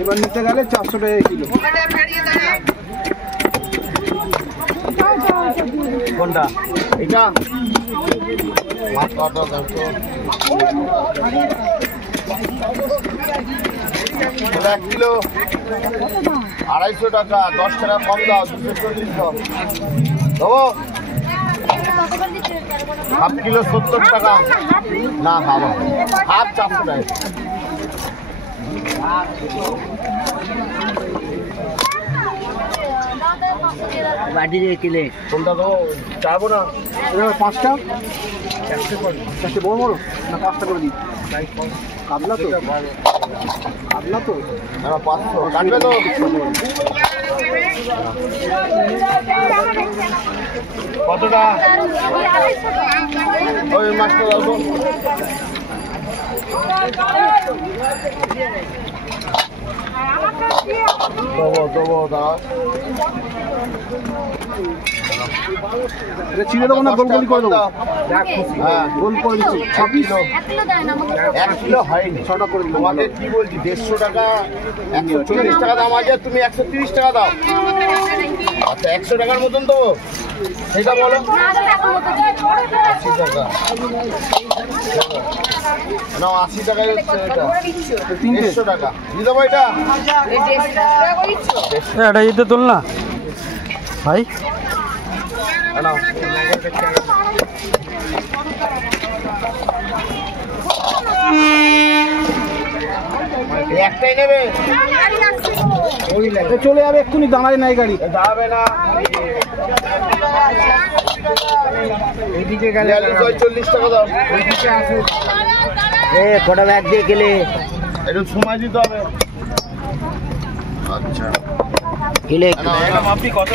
এবার নিতে গেলে 400 টাকা কিলো। কোনটা এটা? 1 কিলো 250 টাকা, 10 টাকা কম দাও, 240 দাও। দেবো হাফ কিলো 70 টাকা। না ভালো হাফ 400 টাকা। বাটি দিয়ে কিলে কোনটা দেবো? চাইবো না, 5টা 4টে বড় বড় না 5টা করে দিই। কাবলা তো কাবলা তো 500 কাটবে তো। কতটা ওই মাছটা দাও। দেবো দাও। চিনে দেবো না, গোল গোল করে দেবো। হ্যাঁ গোল করে দিচ্ছি। 1 কিলো হয়নি, 6টা করে দিল। তোমাদের কি বলছি 150 টাকা 140 টাকা দাম আছে, তুমি 130 টাকা দাও। আচ্ছা 100 টাকার মতন দেবো, সেটা বলো। 80 টাকা না, 80 টাকায় হচ্ছে এটা। 300 টাকা দিয়ে দেবো। এটা এটা ইতে তোল না ভাই। একটাই নেবে, চলে যাবে এক্ষুনি, দাঁড়ায় নাই গাড়ি, দাঁড়াবে না। এইদিকে গেলে 40 টাকা দাও। কটা ব্যাগ দিয়ে গেলে একটু সময় দিতে হবে। আচ্ছা কিলে কত